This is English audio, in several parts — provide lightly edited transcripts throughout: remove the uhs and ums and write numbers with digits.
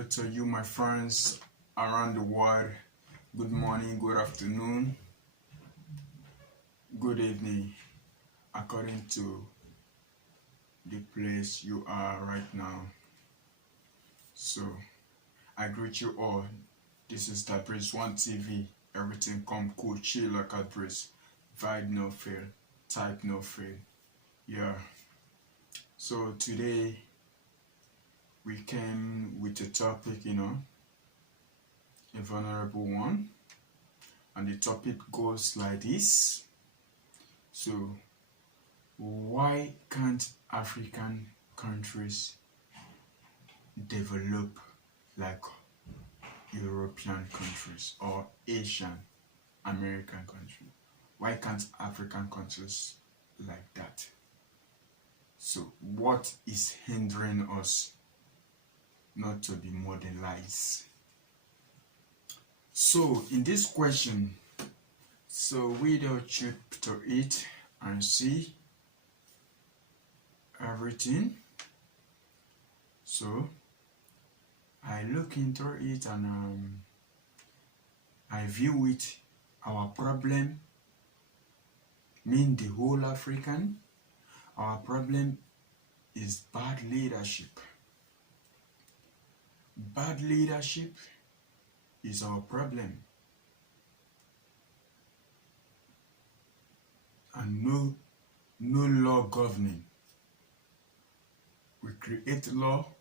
Hello to you, my friends around the world. Good morning, good afternoon, good evening, according to the place you are right now. So, I greet you all. This is the Breeze One TV. Everything come cool, chill like a breeze. Vibe no fail, type no fail. Yeah. So today we came with a topic, a vulnerable one. And the topic goes like this. So, why can't African countries develop like European countries or Asian American countries? Why can't African countries like that? So, what is hindering us not to be modernized? So, in this question, we don't chip to it and see everything. So I look into it and I view it. Our problem mean the whole African. Our problem is bad leadership. Bad leadership is our problem. And no law governing. We create law,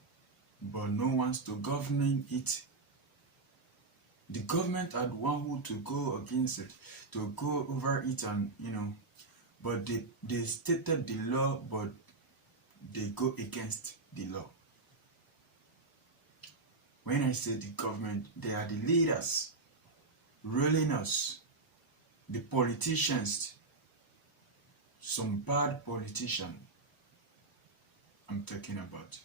but no one's to govern it. The government are the one who to go against it, to go over it, and but they stated the law, but they go against the law. When I say the government, they are the leaders ruling us, the politicians, some bad politicians I'm talking about.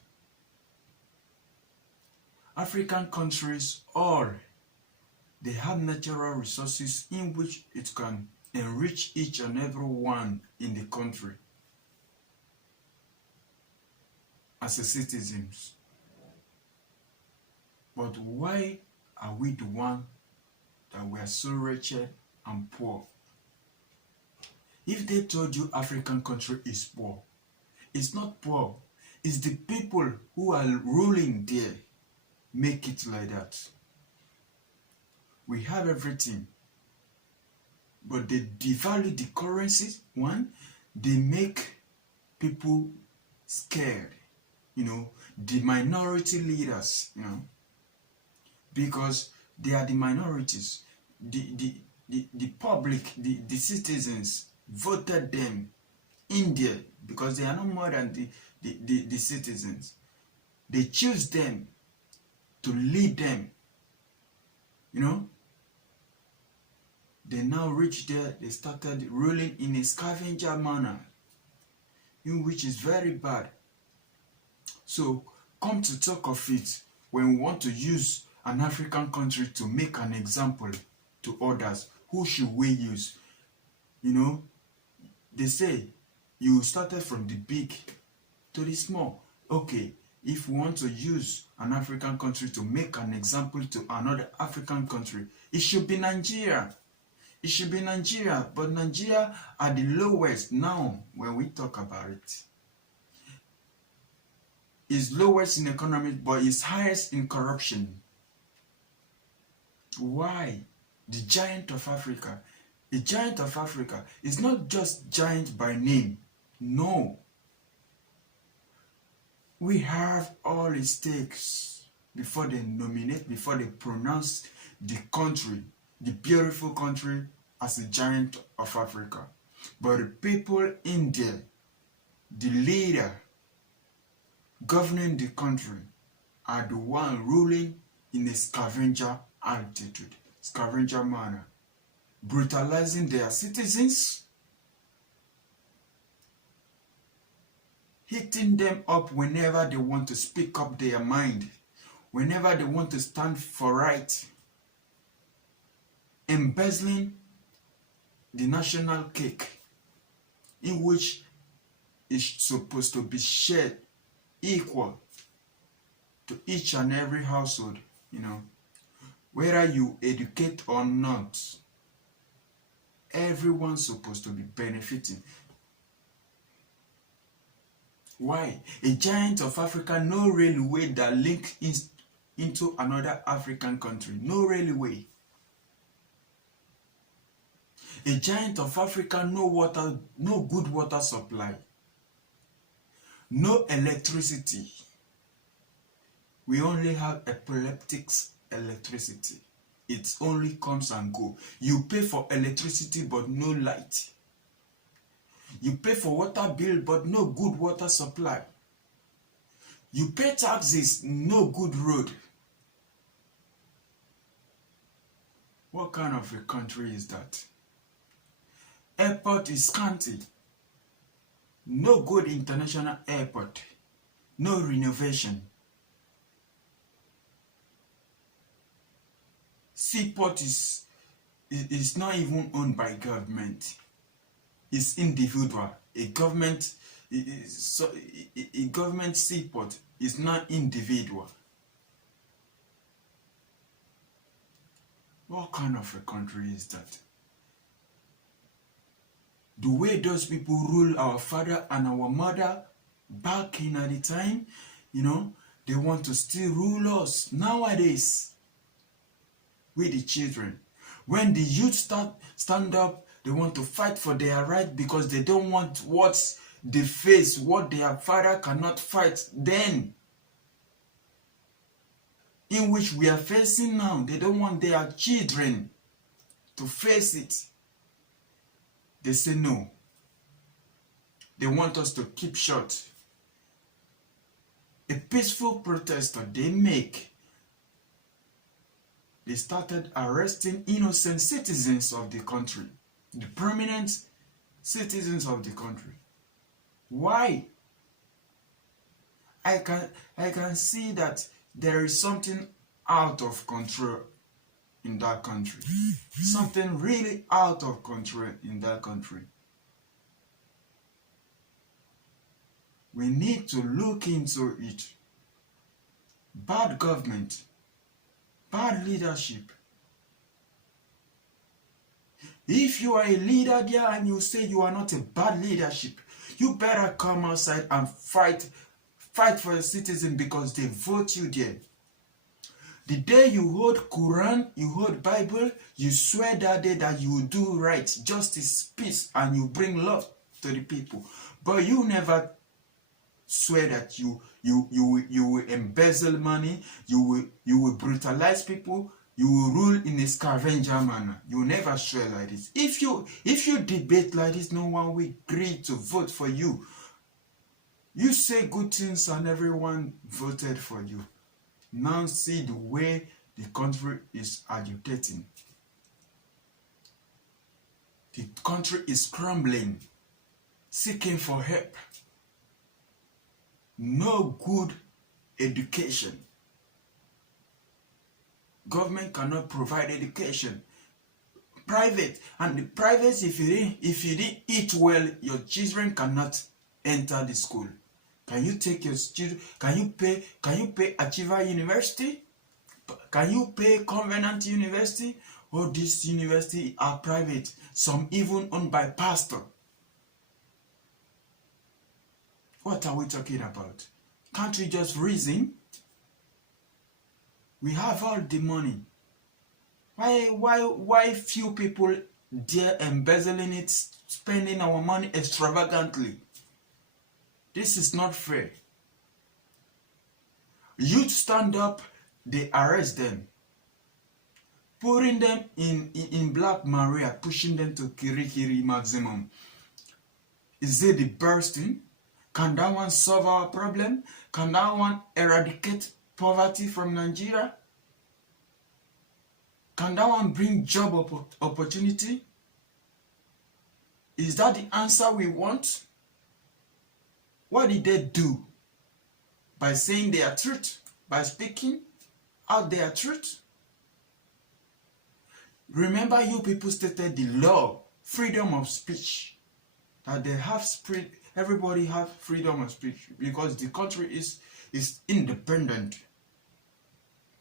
African countries, all they have natural resources in which it can enrich each and every one in the country as a citizens. But why are we the one that we are so wretched and poor? If they told you African country is poor, it's not poor. It's the people who are ruling there make it like that. We have everything, but they devalue the currency. One, they make people scared. The minority leaders. Because they are the minorities. The public, the citizens voted them in there because they are no more than the citizens. They choose them to lead them. They now reach there, they started ruling in a scavenger manner, which is very bad. So, come to talk of it, when we want to use an African country to make an example to others, who should we use? They say you started from the big to the small. Okay, if we want to use an African country to make an example to another African country, it should be Nigeria. It should be Nigeria, but Nigeria are the lowest now when we talk about it. It's lowest in economy, but it's highest in corruption. Why? The giant of Africa. The giant of Africa is not just giant by name. No. We have all it takes before they nominate, before they pronounce the country, the beautiful country, as a giant of Africa. But the people in there, the leader governing the country, are the one ruling in a scavenger attitude, scavenger manner, brutalizing their citizens, hitting them up whenever they want to speak up their mind, whenever they want to stand for right, embezzling the national cake, in which is supposed to be shared equal. to each and every household, you know, whether you educate or not, everyone's supposed to be benefiting. Why? A giant of Africa, no railway that links into another African country. No railway. A giant of Africa, no water, no good water supply. No electricity. We only have epileptic electricity. It only comes and go. You pay for electricity but no light. You pay for water bill but no good water supply. You pay taxes, no good road. What kind of a country is that? Airport is scanty. No good international airport. No renovation. Seaport is not even owned by government. It's individual. A government seaport is not individual. What kind of a country is that? The way those people rule our father and our mother back in at the time, you know, they want to still rule us nowadays. With the children. When the youth stand up, they want to fight for their right because they don't want what they face, what their father cannot fight then. In which we are facing now, they don't want their children to face it. They say no. They want us to keep short. A peaceful protest that they make, they started arresting innocent citizens of the country, the prominent citizens of the country. Why? I can see that there is something out of control in that country. Something really out of control in that country. We need to look into it. Bad government. Bad leadership. If you are a leader there and you say you are not a bad leadership, you better come outside and fight for the citizen because they vote you there. The day you hold Quran, you hold Bible, you swear that day that you will do right, justice, peace, and you bring love to the people. But you never swear that you will embezzle money, you will brutalize people, you will rule in a scavenger manner. You will never swear like this. If you debate like this, no one will agree to vote for you. You say good things and everyone voted for you. Now see the way the country is agitating. The country is crumbling, seeking for help. No good education. Government cannot provide education. Private, and the private, if you didn't eat well, your children cannot enter the school. Can you take your children? Can you pay Achiever University? Can you pay Covenant University? All these universities are private. Some even owned by pastor. What are we talking about? Can't we just reason? We have all the money. Why few people dare embezzling it, spending our money extravagantly? This is not fair. Youth stand up, they arrest them, putting them in Black Maria, pushing them to Kirikiri maximum. Is it the bursting? Can that one solve our problem? Can that one eradicate poverty from Nigeria? Can that one bring job opportunity? Is that the answer we want? What did they do? By saying their truth, by speaking out their truth. Remember, you people stated the law, freedom of speech, that they have everybody have freedom of speech because the country is independent.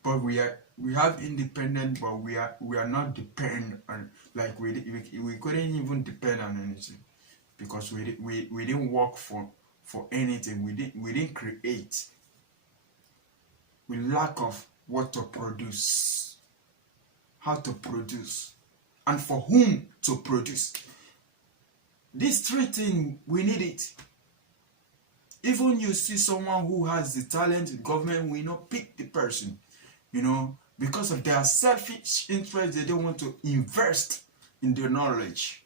but we have independent, but we are not dependent on, like we couldn't even depend on anything, because we didn't work for anything. We didn't create. We lack of what to produce, how to produce, and for whom to produce. These three things, we need it. Even you see someone who has the talent, the government will not pick the person, because of their selfish interest. They don't want to invest in their knowledge.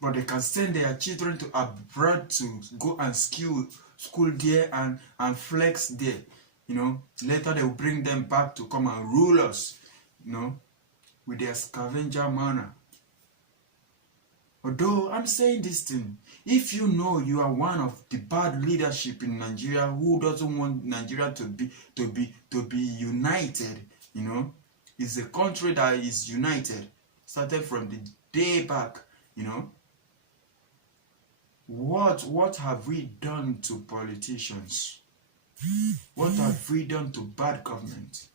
But they can send their children to abroad to go and school there and flex there. Later they will bring them back to come and rule us, with their scavenger manner. Although I'm saying this thing, if you know you are one of the bad leadership in Nigeria who doesn't want Nigeria to be united, it's a country that is united, started from the day back, What have we done to politicians? What have we done to bad government?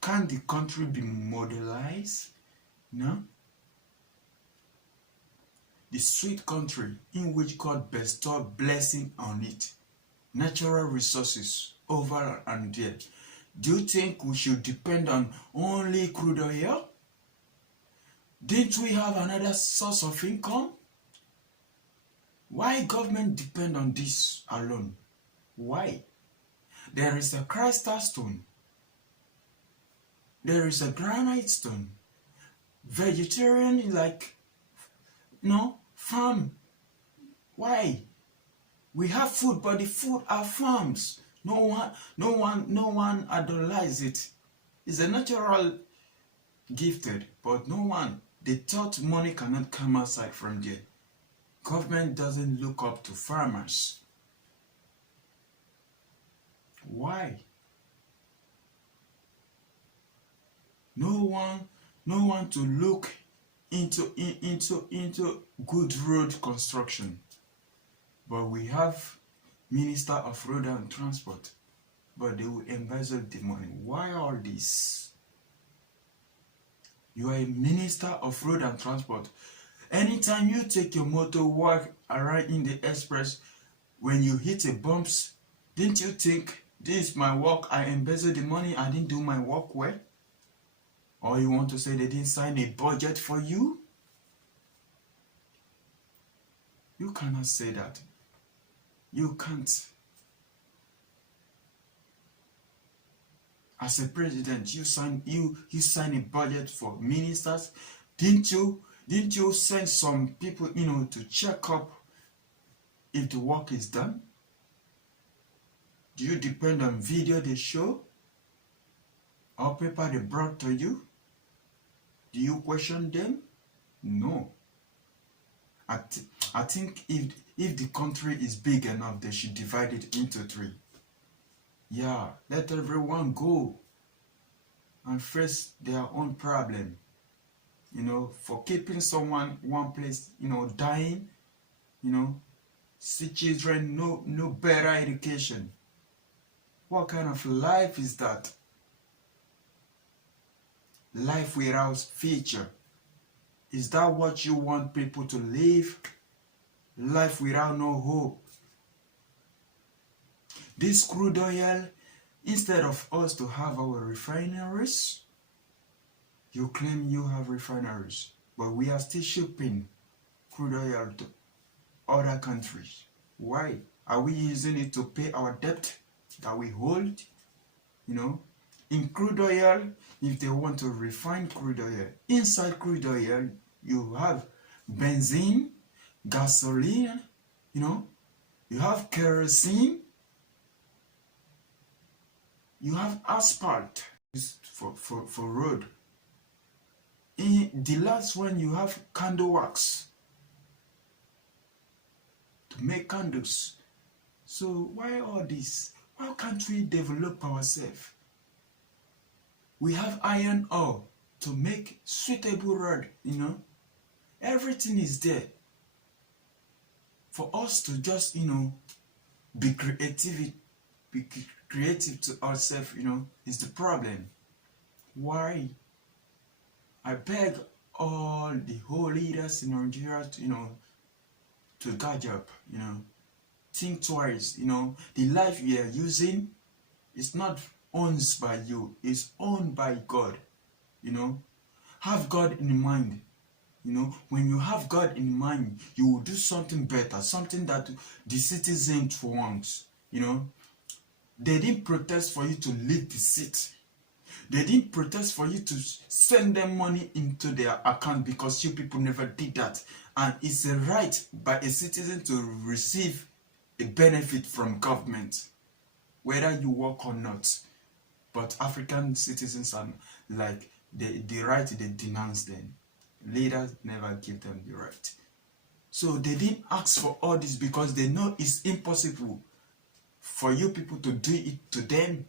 Can the country be modelized? No? The sweet country in which God bestowed blessing on it, natural resources over and there. Do you think we should depend on only crude oil? Didn't we have another source of income? Why government depend on this alone? Why? There is a crystal stone. There is a granite stone. Vegetarian is like, farm. Why? We have food, but the food are farms. No one idolize it. It's a natural gifted, but no one. They thought money cannot come outside from there. Government doesn't look up to farmers. Why? No one to look into good road construction. But we have Minister of Road and Transport, but they will embezzle the money. Why all this? You are a Minister of Road and Transport. Anytime you take your motor, walk around in the express, when you hit a bumps, didn't you think, this is my work, I embezzled the money, I didn't do my work well? Or you want to say they didn't sign a budget for you? You cannot say that. You can't. As a president, you sign a budget for ministers. Didn't you send some people, to check up if the work is done? Do you depend on video they show or paper they brought to you? Do you question them? No. I think if the country is big enough, they should divide it into 3. Yeah, let everyone go and face their own problem. For keeping someone one place, dying, see children no better education. What kind of life is that? Life without future. Is that what you want people to live? Life without no hope. This crude oil, instead of us to have our refineries, you claim you have refineries, but we are still shipping crude oil to other countries. Why? Are we using it to pay our debt that we hold? In crude oil, if they want to refine crude oil, inside crude oil, you have benzene, gasoline, you have kerosene, you have asphalt for road. In the last one, you have candle wax to make candles. So why all this? Why can't we develop ourselves? We have iron ore to make suitable rod, Everything is there. For us to just, be creative to ourselves, is the problem. Why? I beg all the whole leaders in Nigeria to, to catch up, think twice, the life you are using is not owned by you, it's owned by God, have God in mind. When you have God in mind, you will do something better, something that the citizens want. They didn't protest for you to leave the seat. They didn't protest for you to send them money into their account, because you people never did that. And it's a right by a citizen to receive a benefit from government, whether you work or not. But African citizens are like, the right, they denounce them. Leaders never give them the right. So they didn't ask for all this because they know it's impossible for you people to do it to them.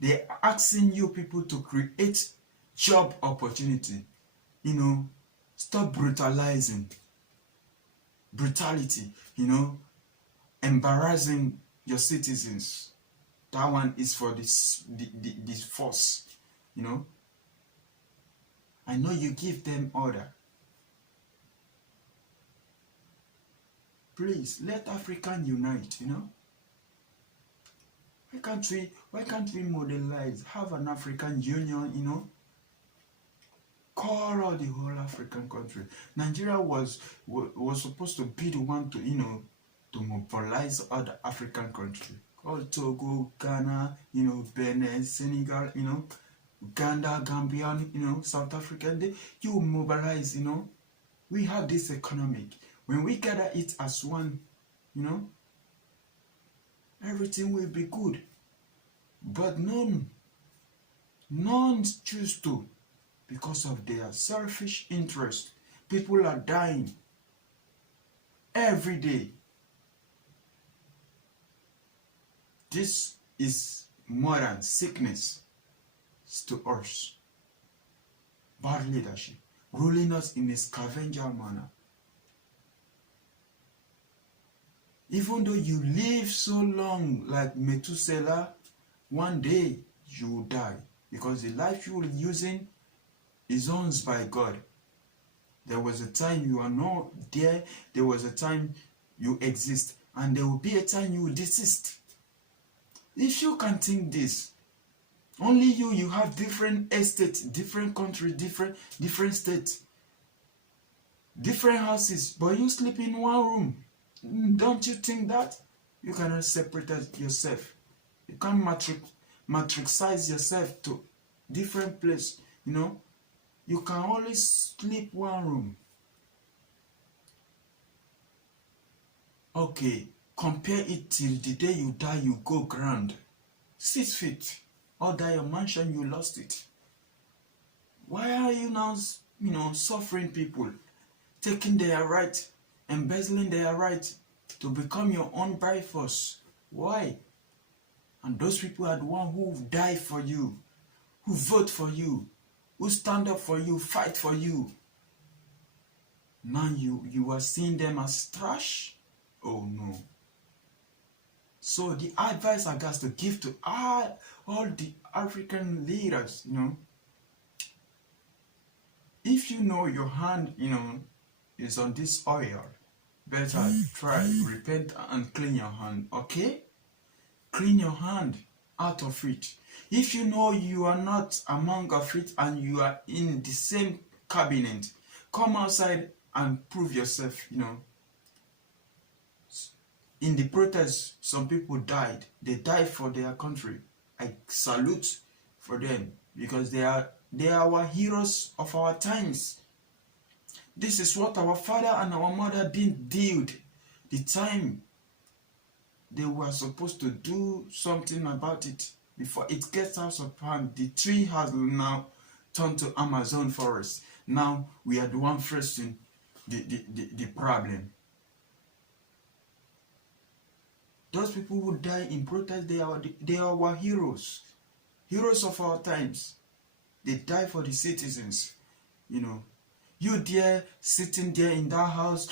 They're asking you people to create job opportunity. Stop brutalizing. Brutality, embarrassing your citizens. That one is for this force, I know you give them order. Please, let African unite, Why can't we modelize, have an African union, call all the whole African country. Nigeria was supposed to be the one to, to mobilize other African countries. All Togo, Ghana, Benin, Senegal, Uganda, Gambia, South Africa, you mobilize, we have this economic. When we gather it as one, everything will be good. But none choose to, because of their selfish interest. People are dying every day. This is more than sickness to us. Bad leadership, ruling us in a scavenger manner. Even though you live so long like Methuselah, one day you will die, because the life you are using is owned by God. There was a time you are not there, there was a time you exist, and there will be a time you will desist. If you can think this, only you have different estates, different countries, different states, different houses, but you sleep in one room. Don't you think that? You cannot separate yourself. You can't matricize yourself to different place, You can only sleep one room. Okay, compare it till the day you die, you go ground. 6 feet. Or die your mansion, you lost it. Why are you now, suffering people, taking their right, embezzling their right to become your own by force? Why? And those people are the ones who die for you, who vote for you, who stand up for you, fight for you. Now you are seeing them as trash? Oh no. So the advice I got to give to all the African leaders, if you know your hand, is on this oil, better try, repent and clean your hand, okay? Clean your hand out of it. If you know you are not among of it and you are in the same cabinet, come outside and prove yourself, In the protest, some people died. They died for their country. I salute for them, because they are our heroes of our times. This is what our father and our mother didn't do the time they were supposed to do something about it. Before it gets out of hand, the tree has now turned to Amazon forest. Now we are the one facing the problem. Those people who die in protest, they are our heroes. Heroes of our times. They die for the citizens. You sitting there in that house,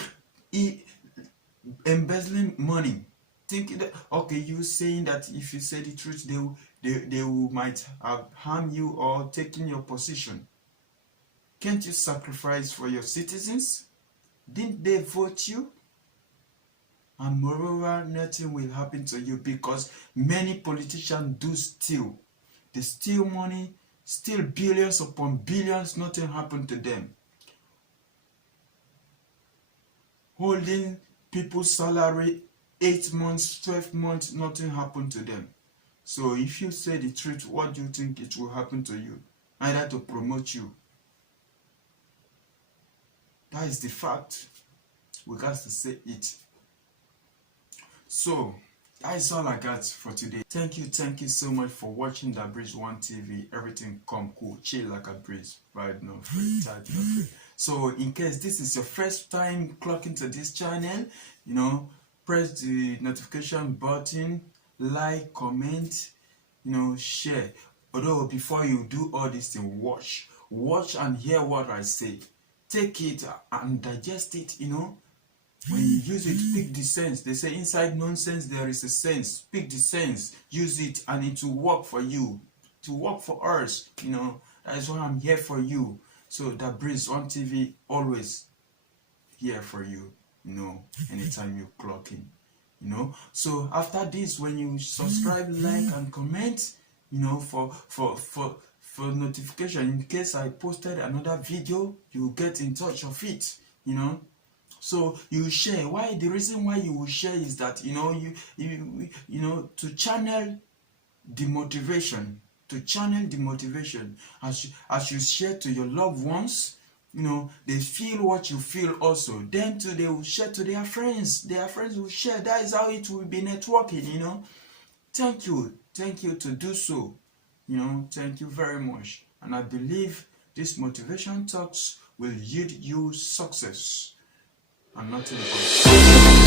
embezzling money. thinking that, okay, you saying that if you say the truth, they might have harmed you or taken your position. Can't you sacrifice for your citizens? Didn't they vote you? And moreover, nothing will happen to you, because many politicians do steal. They steal money, steal billions upon billions, nothing happened to them. Holding people's salary 8 months, 12 months, nothing happened to them. So if you say the truth, what do you think it will happen to you? Either to promote you. That is the fact. We got to say it. So that is all I got for today. Thank you so much for watching the Breeze One TV. Everything come cool, chill like a breeze, ride not free, tight not free. So in case this is your first time clocking to this channel, press the notification button, like, comment, share. Although before you do all these things, watch and hear what I say. Take it and digest it, When you use it, pick the sense. They say inside nonsense there is a sense. Pick the sense, use it, and it will work for you. To work for us, that is why I'm here for you. So that Breeze on TV, always here for you, anytime you clock in, So after this, when you subscribe, like, and comment, for notification, in case I posted another video, you get in touch of it, So you share. Why? The reason why you will share is that to channel the motivation. As you share to your loved ones, they feel what you feel also. Then too, they will share to their friends. Their friends will share. That is how it will be networking. Thank you to do so. Thank you very much. And I believe this motivation talks will yield you success and nothing but